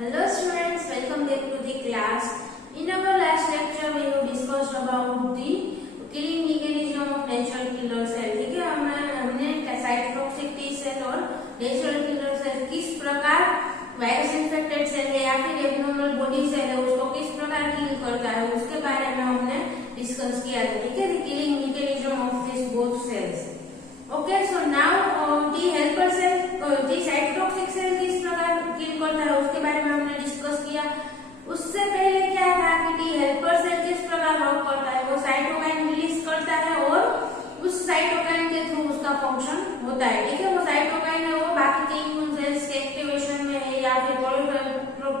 Hello students, welcome back to the class. In our last lecture we have discussed about the killing mechanism of natural killer cell. ठीक है, हमने cytotoxic T cell और natural killer cell किस प्रकार virus infected cell है या फिर abnormal body cell है उसको किस प्रकार किल करता है उसके बारे में हमने डिस्कस किया था. ठीक है, the killing mechanism of this both cells. Okay, so now the helper cell the cytotoxic cell किस प्रकार किल करता है उसके बारे में हमने डिस्कस किया. उससे पहले क्या था कि दी हेल्पर सेल किस प्रकार वर्क करता है, वो साइटोकाइन रिलीज करता है और उस साइटोकाइन के थ्रू उसका फंक्शन होता है. ठीक है, वो साइटोकाइन है वो बाकी के इम्यून सेल्स के एक्टिवेशन में है या फिर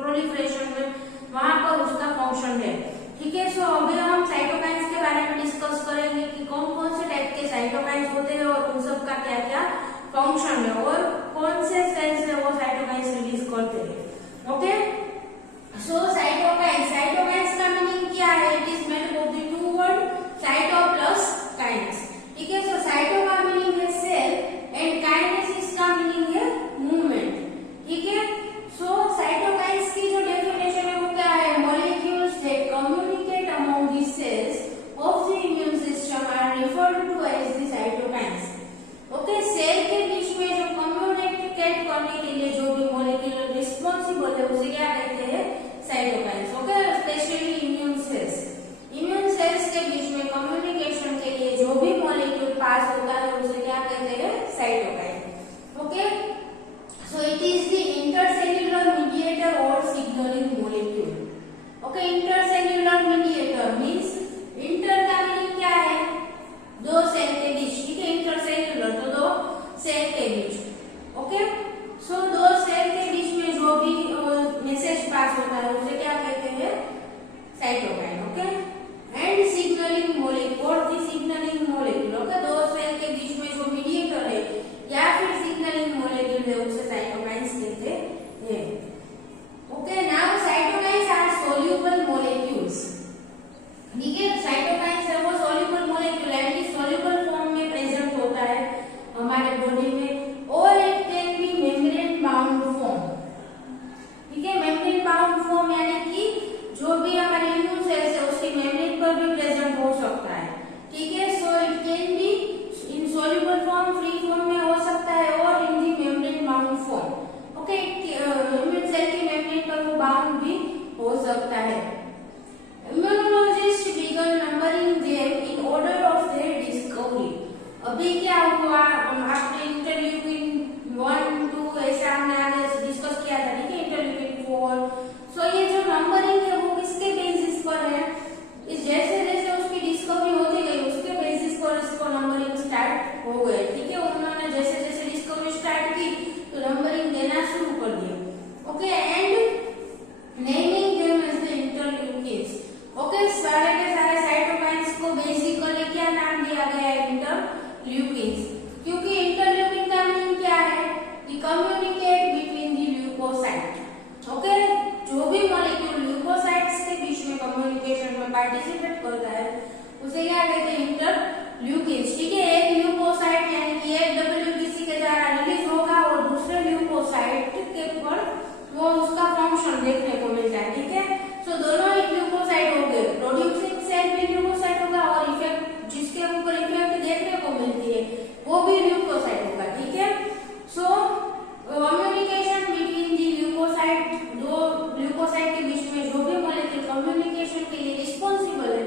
प्रोलिफरेशन में, वहां पर उसका फंक्शन है. ठीक है, सो अभी हम साइटोकाइन्स के बारे में डिस्कस करेंगे कि कौन कौन से टाइप के साइटोकाइन्स होते हैं और उन सब का क्या क्या फंक्शन है और कौन से सेल्स है वो साइटोकाइन्स रिलीज करते हैं. ओके, सो साइटोकाइन्स का मीनिंग क्या है? It is made of the two word cyto plus kinase. ठीक है, सो साइटो का मीनिंग है सेल एंड काइनेसिस का मीनिंग है मूवमेंट. ठीक है, सो साइटोकाइन्स की जो डेफिनेशन है वो क्या है? Molecules that communicate among the cells of the immune system are referred to as the cytokines. Okay, cell के बीच में जो कम्युनिकेट करने के लिए जो भी मॉलिक्यूल रिस्पॉन्सिबल है उसे क्या कहते हैं? Cytokines. Okay, specially immune cells के बीच में कम्युनिकेशन के लिए जो भी मॉलिक्यूल पास होता है उसे क्या कहते हैं? Cytokine. Okay, so it is the intercellular mediator और signalling molecule. Okay, intercellular mediator means inter का मीनिंग क्या है? दो सेल के बीच. ठीक है, इंटरसेल्युलर तो दो सेल के बीच. ओके, सो दो सेल के बीच में जो भी मैसेज पास होता है उसे क्या कहते हैं? Cytokine. Okay, and signalling molecule और द सिग्नलिंग मॉलिक्यूल. ओके, दो सेल के बीच में जो मीडिएटर है या फिर सिग्नलिंग मॉलिक्यूल है उसे साइटोकाइन्स कहते हैं. Okay, now cytokines are soluble molecules. ठीक है, साइटोकाइन्स है वो सोल्यूबल मॉलिक्यूल है, ये सोल्यूबल फॉर्म में प्रेजेंट होता है हमारे बॉडी में और it can B membrane bound form. ठीक है, मेम्ब्रेन बाउंड फॉर्म यानी कि जो भी हमारे इम्यून सेल्स है उसकी मेम्ब्रेन पर भी प्रेजेंट हो सकता है. ठीक है, so it can be in soluble form, free form में हो सकता है और in the membrane bound form. Okay, immune cell की मेम्ब्रेन पर वो बाउंड भी हो सकता है. Immunologist began numbering them in order of their discovery. अभी क्या हुआ, आपने इंटरल्यूकिन 1, 2 ऐसा हमने आगे डिस्कस किया था. ठीक है, इंटरल्यूकिन 4. सो ये जो नंबरिंग है वो किसके बेसिस पर है? इस जैसे जैसे उसकी डिस्कवरी होती गई उसके बेसिस पर इसको नंबरिंग स्टार्ट हो गए. ठीक है, उन्होंने जैसे जैसे डिस्कवरी स्टार्ट की तो नंबरिंग देना शुरू कर दिया. Okay, and naming them as the interleukins. Okay, सारे के सारे साइटोकाइन्स को बेसिकली क्या नाम दिया गया है? इंटरल्यूकिन्स. क्योंकि इंटरल्यूकिन का मीनिंग क्या है? The communicate between the leukocyte. Okay, जो भी मॉलिक्यूल ल्यूकोसाइट्स के बीच में कम्युनिकेशन में पार्टिसिपेट करता है उसे क्या कहते हैं? इंटरल्यूकिन्स. ठीक है, एक ल्यूकोसाइट यानी कि एक डब्ल्यूबीसी के द्वारा रिलीज होगा और दूसरे ल्यूकोसाइट के पर वो उसका फंक्शन देखने को मिलता है. ठीक है, सो दोनों एक ल्यूकोसाइट हो गए. प्रोड्यूसिंग सेल भी ल्यूकोसाइट होगा और इफेक्ट जिसके ऊपर इफेक्ट देखने को मिलती है वो भी ल्यूकोसाइट होगा. ठीक है, so communication between the leukocyte, दो ल्यूकोसाइट के बीच में जो भी मॉलिक्यूल कम्युनिकेशन के लिए रिस्पॉन्सिबल है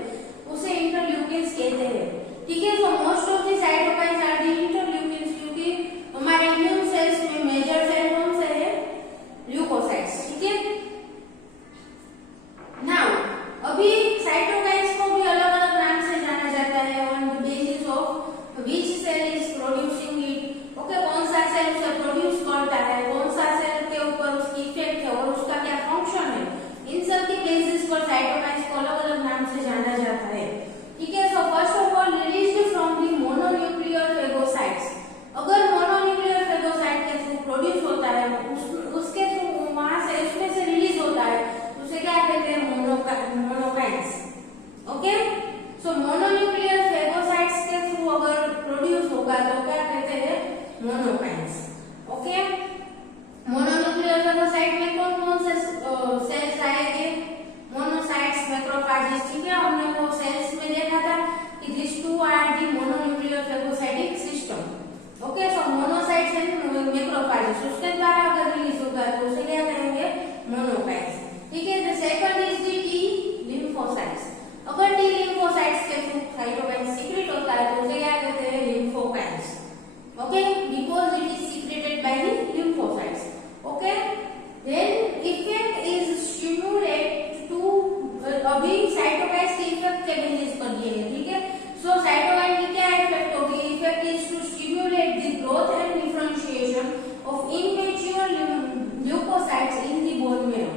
उसे इंटरल्यूकिन्स कहते हैं. ठीक है, so most of the cytokines are the interleukins क्योंकि हमारे इम्यून सेल्स में मेजर सेल कौन से है? ल्यूकोसाइट्स. ठीक है, नाउ अभी साइटोकाइन्स को भी अलग अलग नाम से जाना जाता है on the basis of which cell is producing it. Okay, कौन सा सेल उसे प्रोड्यूस करता है, कौन सा सेल के ऊपर उसकी इफेक्ट है और उसका क्या फंक्शन है, इन सब के बेसिस पर साइटोकाइन्स को अलग अलग नाम से जाना जाता है. ठीक है, so first of all released from the mononuclear phagocytes. कौन कौन से सेल्स आएंगे? मोनोसाइट्स, मैक्रोफेजेस, ठीक है। हमने वो सेल्स में देखा था कि this two are the mononuclear phagocytic system. Okay, so monocytes and macrophages उसके द्वारा अगर रिलीज होता है तो उसे क्या कहेंगे? मोनोकाइट्स, ठीक है। The second is the T lymphocytes. अगर टी लिम्फोसाइट्स के थ्रू साइटोकाइन सीक्रेट होता है तो उसे क्या कहते हैं? Lymphokines. Okay, because it is secreted by the lymphocytes. Okay, then effect is stimulate to, अभी साइटोकाइन्स के इफेक्ट के बेसिस पर दिए हैं, ठीक है। सो साइटोकाइन की क्या इफेक्ट होगी? Effect is to stimulate the growth and differentiation of immature leukocytes in the bone marrow,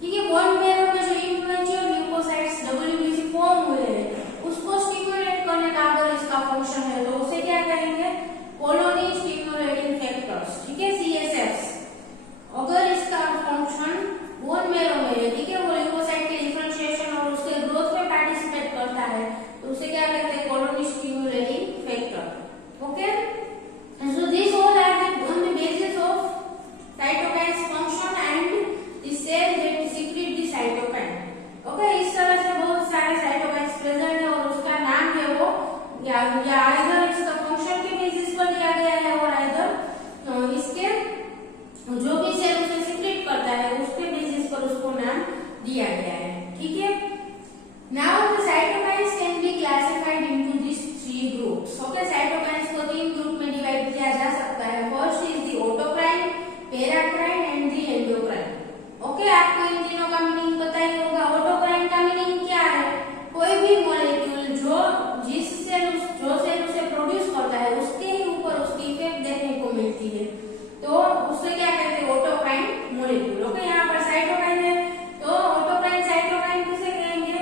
ठीक है। बोन मैरो में जो इमेच्योर ल्यूकोसाइट्स डब्ल्यूबीसी फॉर्म हुए हैं उसको स्टिमुलेट करने का अगर इसका फंक्शन है तो उसे क्या कहेंगे? कॉलोनी स्टिमुलेटिंग फैक्टर्स, ठीक है, सीएसएफ्स। अगर इसका फंक्शन बोन मैरो में है, ठीक है, वो ल्यूकोसाइट के डिफरेंशिएशन और उसके ग्रोथ में पार्टिसिपेट करता है तो उसे क्या कहते हैं? Colony stimulating factor. Okay, so this all are on the basis of cytokines function and the cell that secrete the cytokine. Okay, इस तरह से बहुत सारे साइटोकाइन्स प्रेजेंट है और उसका नाम है वो या आइदर इसका फंक्शन के बेसिस पर दिया गया है और आइदर इसके जो भी सेल उसे सीक्रेट करता है उसके बेसिस पर उसको नाम दिया गया है, ठीक है। Now the cytokines can be classified into this three groups. Okay, cytokines को तीन ग्रुप में डिवाइड किया जा सकता है। First is the autocrine, paracrine and the endocrine. Okay, आपको इन तीनों का मीनिंग पता ही होगा। ऑटोक्राइन का मीनिंग क्या है? कोई भी मॉलिक्यूल जो जो सेल उसे प्रोड्यूस करता है उसके ही ऊपर उसकी इफेक्ट देखने को मिलती है तो उसे क्या कहते हैं? Autocrine molecule. ओके, यहाँ पर साइटोकाइन है तो ऑटोक्राइन साइटोकाइन किसे कहेंगे?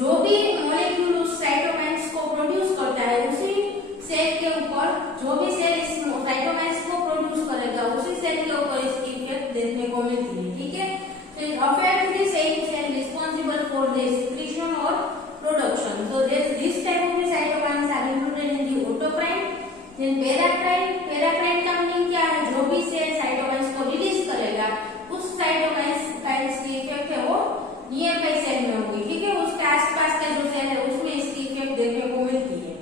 जो भी मॉलिक्यूल उस साइटोकाइन्स को प्रोड्यूस करता है उसी सेल के ऊपर, जो भी सेल इस साइटोकाइन्स को प्रोड्यूस करेगा उसी सेल के ऊपर इसकी इफेक्ट देखने को मिलती है, ठीक है। So it affects the same cell responsible for their secretion or production. So this type of the cytokines are included in the autocrine. Then paracrine, paracrine का मीनिंग क्या है? जो भी सेल साइटोकाइन्स को रिलीज करेगा उस साइटोकाइन्स की effect है वो नियर बाय सेल में होगी, ठीक है। उसके आसपास का जो सेल है उसमें इसकी इफेक्ट देखने को मिलती है,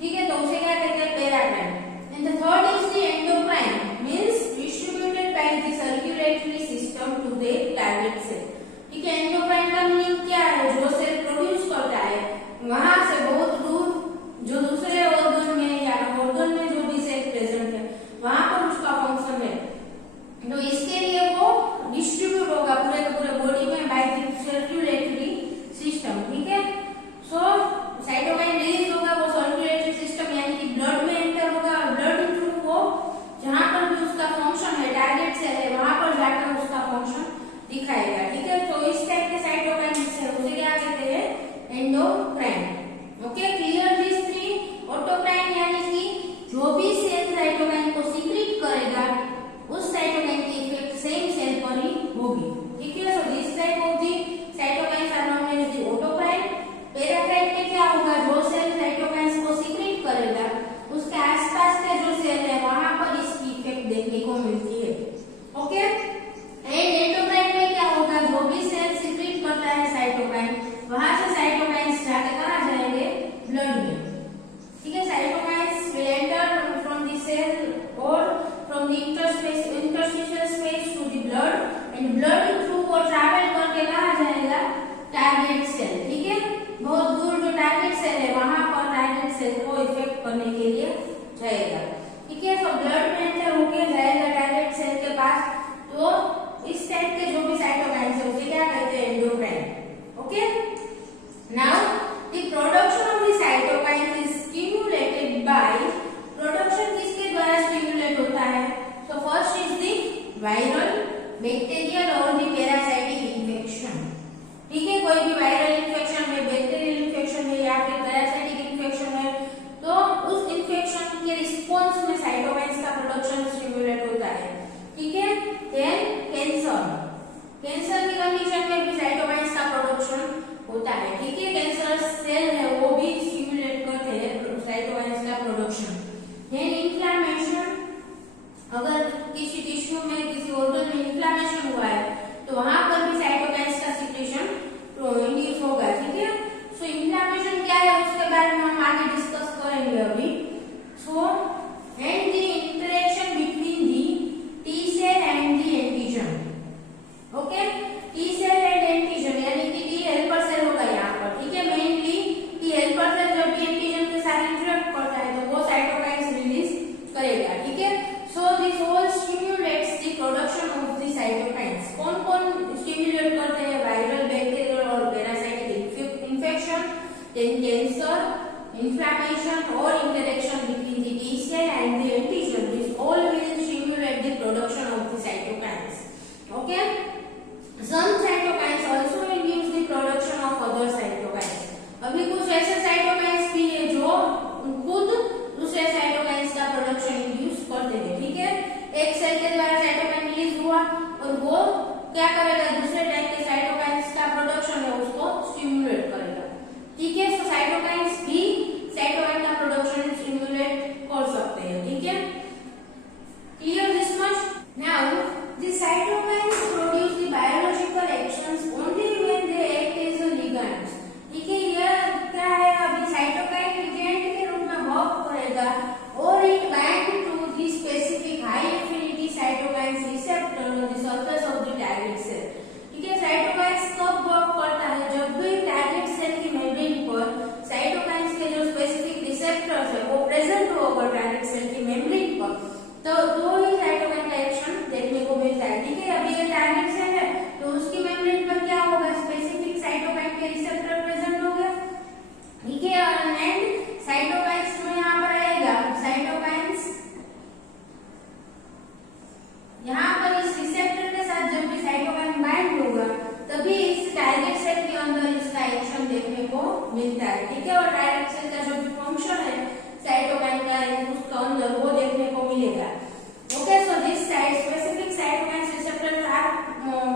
ठीक है, तो उसे क्या कहते हैं? Paracrine. And the third is the endocrine, means distributed by the circulatory system to the target cell, ठीक है। एंडोक्राइन का मीनिंग क्या है? जो सेल प्रोड्यूस करता है वहां से बहुत दूर जो दूसरे ऑर्गन में या ऑर्गन में जो भी सेल प्रेजेंट है वहां पर उसका फंक्शन है तो इसके लिए वो डिस्ट्रीब्यूट होगा पूरे के पूरे बॉडी में बाय द सर्कुलेटरी सिस्टम, ठीक है। सो साइटोकाइन रिलीज होगा वो सर्कुलेटरी सिस्टम यानी कि ब्लड में एंटर होगा और ब्लड थ्रू वो जहां पर भी उसका फंक्शन है टारगेट सेल है वहां पर जाकर उसका फंक्शन दिखाएगा, ठीक है। तो इस टाइप के साइटोकाइन है उसे क्या कहते हैं? Endocrine. Okay, clear this three. Autocrine यानी कि जो भी सेल साइटोकाइन को सीक्रेट करेगा उस साइटोकाइन की इफेक्ट सेम सेल पर ही होगी, ठीक है। So this type of the cytokines are known as the autocrine. Paracrine में क्या होगा? जो सेल साइटोकाइन्स को सीक्रेट करेगा उसके आसपास के जो सेल है वहां पर इसकी इफेक्ट देखने को मिलती है, ओके। एंड एंडोक्राइन में क्या होगा? जो भी सेल सीक्रेट करता है साइटोकाइन वहां से साइटोकाइन्स जाके कहां जाएंगे? ब्लड में, ठीक है। Cytokines will enter from the cell और from the interstitial space to the blood and blood through वो ट्रैवल करके कहां जाएगा? टारगेट सेल, ठीक है। बहुत दूर जो टारगेट सेल है वहां पर टारगेट सेल को इफेक्ट करने के लिए जाएगा, ठीक है। तो ब्लड में एंटर होके जाएगा टारगेट सेल के पास तो इस टाइप के जो भी साइटोकाइन्स है उसे क्या कहते हैं? Endocrine, okay. Now the production of the cytokines is stimulated by, production किसके द्वारा स्टिमुलेट होता है? So first is the viral, bacterial और द पैरासाइटिक इन्फेक्शन, ठीक है। कोई भी वायरल इन्फेक्शन है, बैक्टीरियल इन्फेक्शन है या फिर पैरासाइटिक इन्फेक्शन है तो उस इन्फेक्शन के रिस्पॉन्स में साइटोकाइन्स का प्रोडक्शन स्टिमुलेट होता है, ठीक है। देन कैंसर, कैंसर की कंडीशन में भी साइटोकाइन्स का प्रोडक्शन होता है, ठीक है। कैंसर सेल है वो भी स्टिमुलेट करते हैं साइटोकाइन्स का प्रोडक्शन। देन इन्फ्लेमेशन, अगर किसी टिश्यू में किसी ऑर्गन वहां पर भी साइटोकाइन्स का सिक्रेशन इंड्यूस होगा, ठीक है। सो इन्फ्लेमेशन क्या है उसके बारे में हम आगे डिस्कस करेंगे अभी। So and the interaction between the T cell and the antigen, okay. T cell and antigen यानी कि टी हेल्पर सेल होगा यहाँ पर, ठीक है। मेनली टी हेल्पर सेल जब भी एंटीजन के साथ इंटरेक्ट करता है तो वो साइटोकाइन्स रिलीज करेगा, ठीक है। So this whole stimulates the production of the cytokines. कौन कौन स्टिम्युलेट करते हैं? वायरल, बैक्टीरियल और parasitic infection, then cancer, inflammation or interaction between the T cell and the antigen. This all will stimulate the production of the cytokines. Okay. Some cytokines also induce the production of other cytokines. अभी कुछ ऐसे cytokines भी है जो खुद दूसरे cytokines का production induce करते हैं, ठीक है। एक सेल के द्वारा cytokine रिलीज हुआ और वो क्या करेगा? दूसरे टाइप के cytokines का प्रोडक्शन है उसको स्टिमुलेट करेगा, ठीक है। सो साइटोकाइन्स भी साइटोकाइन का प्रोडक्शन स्टिमुलेट कर सकते हैं, ठीक है। Clear this much? Now the cytokines produce the biological actions only when they act as a ligands, ठीक है। यह क्या है? अभी साइटोकाइन लिगैंड के रूप में वर्क करेगा और it bind to the specific high affinity cytokines receptor on the surface of the target cell, ठीक है। साइटोकाइन्स कब वर्क करता है? जब भी टारगेट सेल की मेम्ब्रेन पर साइटोकाइन्स के जो स्पेसिफिक रिसेप्टर्स है वो प्रेजेंट हो अगर टारगेट सेल की मेम्ब्रेन पर, तो ही साइटोकाइन का एक्शन देखने को मिलता है, ठीक है। अभी ये टारगेट सेल है तो उसकी मेम्ब्रेन पर क्या होगा? स्पेसिफिक साइटोकाइन के रिसेप्टर प्रेजेंट होगा, ठीक है। एंड साइटोकाइन्स में यहाँ पर आएगा, साइटोकाइन्स यहाँ पर इस रिसेप्टर के साथ जब भी साइटोकाइन बाइंड होगा तभी इस टारगेट सेल के अंदर इसका एक्शन देखने को मिलता है, ठीक है। और टारगेट सेल का जो भी फंक्शन है साइटोकाइन का उसके अंदर वो देखने को मिलेगा, okay. So this specific cytokine receptors are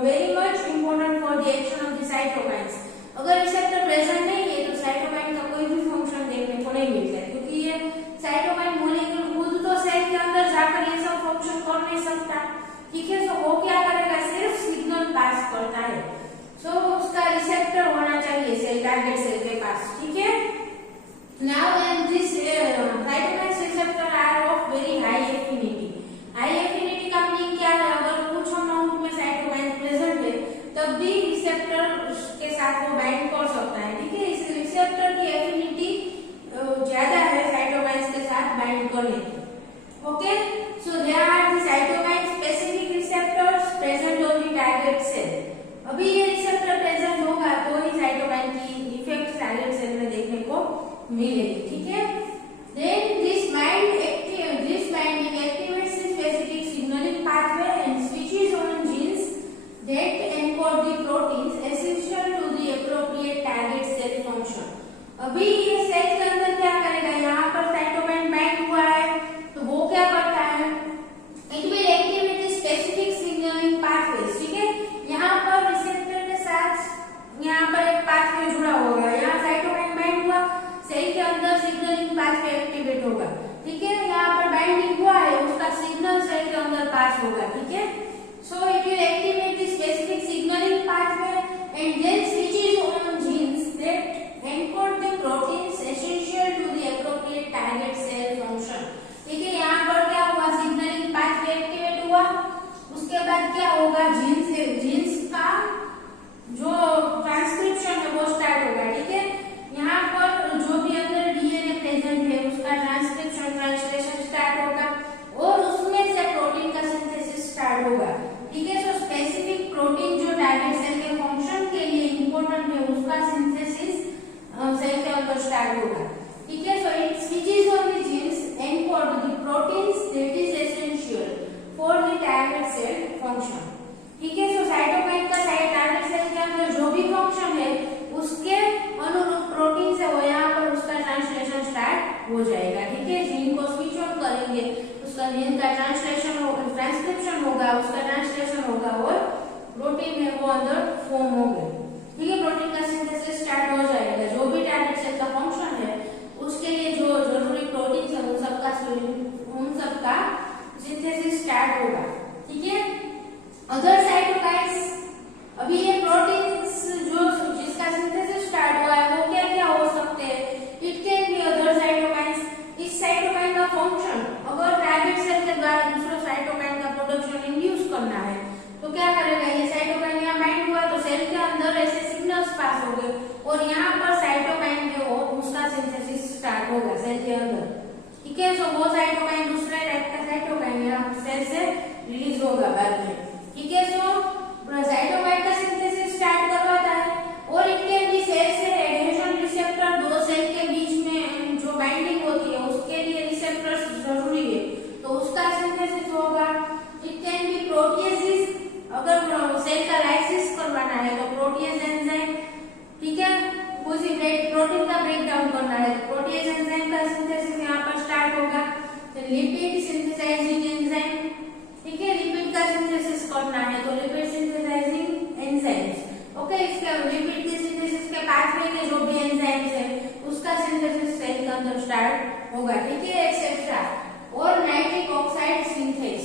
very much important for the action of the cytokines. अगर रिसेप्टर प्रेजेंट नहीं है तो साइटोकाइन का कोई भी फंक्शन देखने को नहीं मिलता है, क्योंकि ये साइटोकाइन मॉलिक्यूल खुद तो सेल के अंदर जाकर ये सब फंक्शन कर नहीं सकता, ठीक है। सो वो क्या करेगा? सिर्फ सिग्नल पास करता है। सो उसका रिसेप्टर होना चाहिए सेल, टारगेट सेल के पास, ठीक है। Now and this cytokine receptor are of very high affinity. High affinity का मीनिंग क्या है? अगर कुछ अमाउंट में साइटोकाइन प्रेजेंट है तब भी रिसेप्टर के साथ वो बाइंड कर सकता है, ठीक है। इस रिसेप्टर की एफिनिटी ज्यादा है साइटोकाइन्स के साथ बाइंड करने की, okay. So there are the cytokine specific receptors present on the target cell. अभी ये रिसेप्टर प्रेजेंट होगा तो ही साइटोकाइन की इफेक्ट टारगेट सेल में देखने को मिलेगी, ठीक है। Then this binding activates the specific signaling pathway and switches on genes that encode the proteins essential to the appropriate target cell function. अभी ये सेल के अंदर क्या करेगा? यहाँ पर साइटोकाइन बाइंड हुआ है तो वो क्या करता है? It will activate the specific signaling pathway, ठीक है। यहाँ पर रिसेप्टर के साथ यहाँ पर एक पाथवे जुड़ा होगा, यहाँ साइटोकाइन बाइंड हुआ, सेल के अंदर सिग्नलिंग पाथवे एक्टिवेट होगा, ठीक है। यहाँ पर बाइंडिंग हुआ है उसका सिग्नल सेल के अंदर पास होगा, ठीक है। So it will activate the specific signaling pathway and then switches on genes that encode the proteins essential to the appropriate target cell function, ठीक है। यहाँ पर क्या हुआ? सिग्नलिंग पाथवे एक्टिवेट हुआ, उसके बाद क्या होगा? जीन्स का जो ट्रांसक्रिप्शन है वो स्टार्ट होगा, ठीक है। यहाँ पर जो भी अंदर डीएनए प्रेजेंट है उसका ट्रांसक्रिप्शन ट्रांसलेशन स्टार्ट होगा और उसमें से प्रोटीन का सिंथेसिस स्टार्ट होगा, ठीक है। सो स्पेसिफिक प्रोटीन जो टारगेट सेल के फंक्शन के लिए इंपॉर्टेंट है उसका सिंथेसिस सेल के अंदर स्टार्ट होगा, ठीक है। So it switches on the genes encode the proteins that is essential for the target cell function, ठीक है। सो साइटोकाइन का टारगेट सेल के अंदर जो भी फंक्शन है उसके अनुरूप प्रोटीन से वो यहाँ पर उसका ट्रांसलेशन स्टार्ट हो जाएगा, ठीक है। जीन को स्विच ऑन करेंगे, उसका जीन का ट्रांसलेशन होगा, ट्रांसक्रिप्शन होगा, उसका ट्रांसलेशन होगा और प्रोटीन है वो अंदर फॉर्म होगा, ठीक है। प्रोटीन का सिंथेसिस स्टार्ट हो जाएगा। जो भी टारगेट सेल का फंक्शन है उसके लिए जो जरूरी प्रोटीन है उन सबका सिंथेसिस स्टार्ट होगा, ठीक है। अदर साइटोकाइन्स अभी ये प्रोटीन्स जो जिसका सिंथेसिस स्टार्ट हुआ है वो क्या क्या हो सकते हैं? It can B other cytokines. इस साइटोकाइन का फंक्शन अगर टारगेट सेल के द्वारा दूसरे साइटोकाइन का प्रोडक्शन इंड्यूस करना है तो क्या करेगा? ये साइटोकाइन यहाँ बाइंड हुआ तो सेल के अंदर ऐसे सिग्नल्स पास हो गए और यहाँ पर साइटोकाइन जो हो उसका सिंथेसिस स्टार्ट होगा सेल के अंदर। ठीक है, सो वो साइटोकाइन दूसरे टाइप का साइटोकाइन यहाँ सेल से रिलीज होगा बाद में। ठीक है, सो साइटोकाइन का सिंथेसिस स्टार्ट करवाता है और इट कैन बी सेल से एडहेशन रिसेप्टर, दो सेल के बीच में जो बाइंडिंग होती है उसके लिए रिसेप्टर्स जरूरी है तो उसका सिंथेसिस होगा। इट कैन बी प्रोटिएसिस, अगर सेल का लाइसिस करवाना है तो प्रोटिएज एंजाइम। ठीक है, उसी प्रोटीन का ब्रेक डाउन करना है तो प्रोटिएज एंजाइम का सिंथेसिस यहाँ पर स्टार्ट होगा। लिपिड सिंथेसाइजिंग एंजाइम, ठीक है, लिपिड का सिंथेसिस करना है तो लिपिड सिंथेसाइजिंग एंजाइम्स। ओके, इसके लिपिड के सिंथेसिस के पाथवे के जो भी एंजाइम्स है उसका सिंथेसिस सेल के अंदर स्टार्ट होगा। ठीक है, एक्सेट्रा। और नाइट्रिक ऑक्साइड सिंथेस।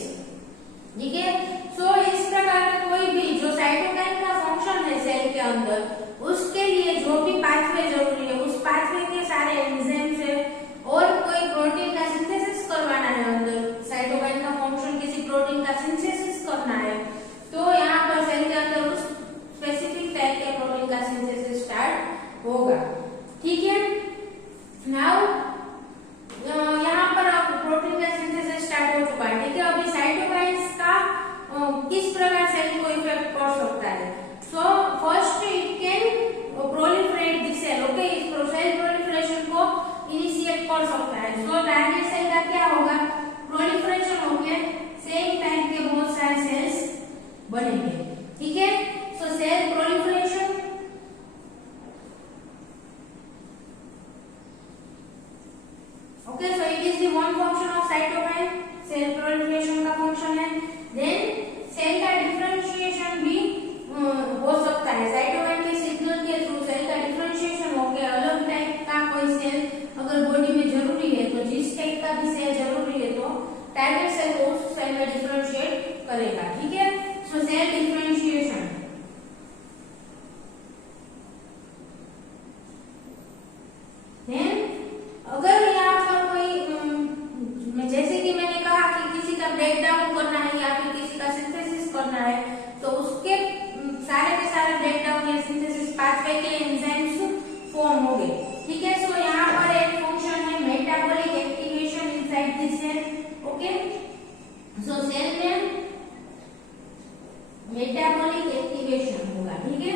ठीक है, सो इस प्रकार का कोई भी जो साइटोकाइन का फंक्शन है सेल के अंदर उसके लिए जो भी पाथवे जरूरी है उस पाथवे के सारे एंजाइम्स है और कोई प्रोटीन का सिंथेसिस करवाना है अंदर साइटोकाइन का फंक्शन किसी प्रोटीन का सिंथेसिस करना है तो यहाँ पर सेल के अंदर उस स्पेसिफिक टाइप के प्रोटीन का सिंथेसिस स्टार्ट होगा। ठीक है, नाउ यहाँ पर अब प्रोटीन का सिंथेसिस स्टार्ट हो चुका है। ठीक है, अभी साइटोकाइन्स का किस प्रकार सेल को इफेक्ट कर सकता है? So first it can proliferate the cell. Okay, इस सेल प्रोलिफरेशन को इनिशिएट कर सकता है। सो टारगेट सेल का क्या होगा? प्रोलिफरेशन होके सेम टाइप के बहुत सारे सेल्स बनेंगे। ठीक है, so cell proliferation okay, so it is the one function of cytokine, cell proliferation का function है। then सेल का डिफरेंशिएशन भी हो सकता है साइटोकाइन के सिग्नल के थ्रू सेल का डिफरेंशिएशन होकर अलग टाइप का कोई सेल अगर बॉडी में जरूरी है तो जिस टाइप का भी सेल जरूरी है तो टारगेट सेल को उस सेल में डिफरेंशिएट करेगा। ठीक है, सो सेल डिफरेंशिएशन। अगर यहाँ पर कोई जैसे कि मैंने कहा कि किसी का ब्रेक डाउन करना है या फिर किसी का सिंथेसिस करना है तो उसके सारे के सारे ब्रेक डाउन या सिंथेसिस पाथवे के एंजाइम्स फॉर्म हो गए। ठीक है, सो यहाँ पर एक फंक्शन है metabolic activation inside the cell. Okay, so cell में मेटाबॉलिक एक्टिवेशन होगा। ठीक है,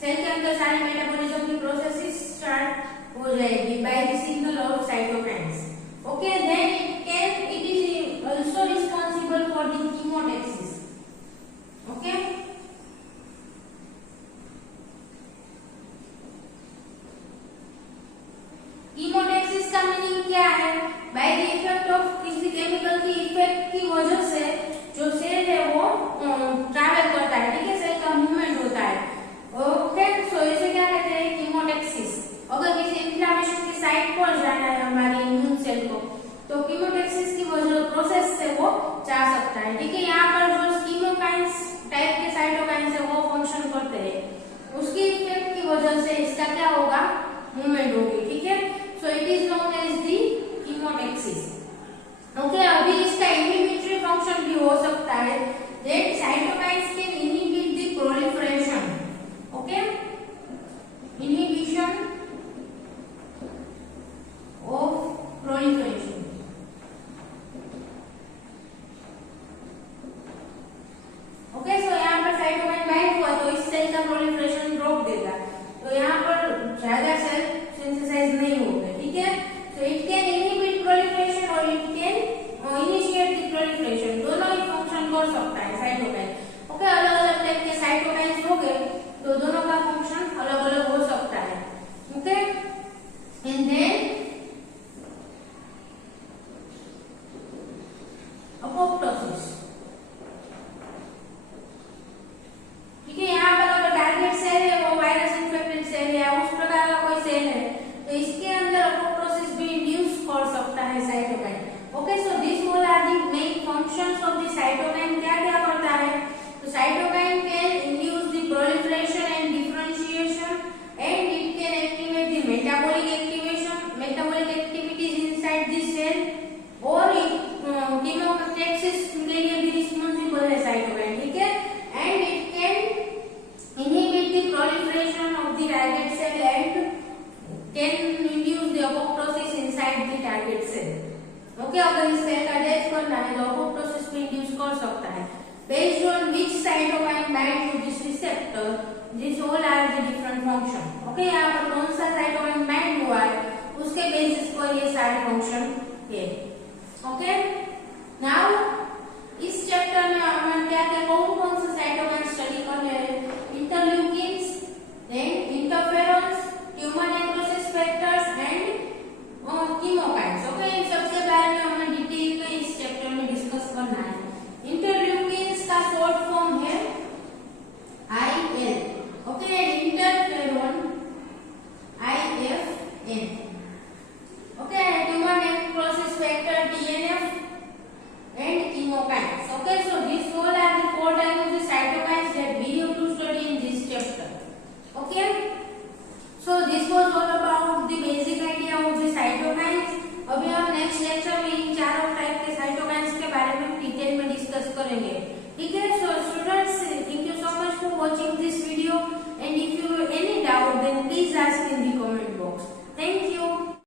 सेल के अंदर सारी मेटाबॉलिज्म की प्रोसेसेस स्टार्ट हो जाएगी by the signal of cytokines. Okay, then it is also responsible for the chemotaxis. Okay, chemotaxis का मीनिंग क्या है? बाय द इफेक्ट ऑफ किसी केमिकल की इफेक्ट की वजह से जो सेल है वो ट्रैवल करता है। ठीक है, सेल का मूवमेंट होता है। ओके, सो इसे क्या कहते हैं? कीमोटैक्सिस। अगर किसी इन्फ्लेमेशन की साइट पर जाना है हमारी इम्यून सेल को तो कीमोटैक्सिस की वजह प्रोसेस से वो जा सकता है। ठीक है, यहाँ पर जो कीमोकाइन्स टाइप के साइटोकाइन्स है वो फंक्शन करते हैं उसकी इफेक्ट की वजह से इसका क्या होगा? मूवमेंट होगी। ठीक है, so it is known as the chemotaxis. Okay, अभी इसका इनहिबिटरी फंक्शन भी हो सकता है that cytokines can inhibit the proliferation. Okay, inhibition of proliferation। Okay, so यहाँ पर साइटोकाइन बाइंड हुआ तो इस सेल का प्रोलिफरेशन रोक देगा तो यहाँ पर ज्यादा सेल सिंथेसाइज नहीं होंगे। ठीक है, so it can inhibit proliferation और it can initiate the proliferation. दोनों ही फंक्शन कर सकता है साइटोकाइन। ओके, अलग अलग टाइप के साइटोकाइन्स हो गए तो दोनों का फंक्शन अलग अलग हो सकता है। Okay, and then apoptosis. ठीक है, यहाँ पर अगर टारगेट सेल है वो वायरस इन्फेक्टेड सेल है या उस प्रकार का कोई सेल है तो इसके अंदर अपोप्टोसिस भी इंड्यूस कर सकता है cytokine. Okay, so this all are the main functions of the cytokine. क्या क्या हेमोस्टेसिस के लिए भी रिस्पॉन्सिबल है साइटोकाइन, ठीक है। And it can inhibit the proliferation of the target cell and can induce the apoptosis inside the target cell. Okay, अगर इस सेल का डेथ करना है तो अपोप्टोसिस भी इंड्यूस कर सकता है। Based on which cytokine bind to this receptor, this all are the different function. Okay, यहाँ पर कौन सा साइटोकाइन बाइंड हुआ है उसके बेसिस पर ये सारे फंक्शन है। ओके, नाउ इस चैप्टर में हम क्या क्या कौन कौन से साइटोकाइन स्टडी करने हैं? Interleukins, then interferons, tumour necrosis factors and chemokines. Okay, इन सब के बारे में हमें डिटेल में इस चैप्टर में डिस्कस करना है। इंटरल्यूकिन्स का शॉर्ट फॉर्म है IL। Okay, interferon IFN। Okay, tumour necrosis factor TNF and chemokines. Okay, so these all are the four types of the cytokines that we have to study in this chapter. Okay, so this was all about the basic idea of the cytokines. अभी हम next lecture में इन चारों type के cytokines के बारे में detail में discuss करेंगे, ठीक है। So students, thank you so much for watching this video, and if you have any doubt then please ask in the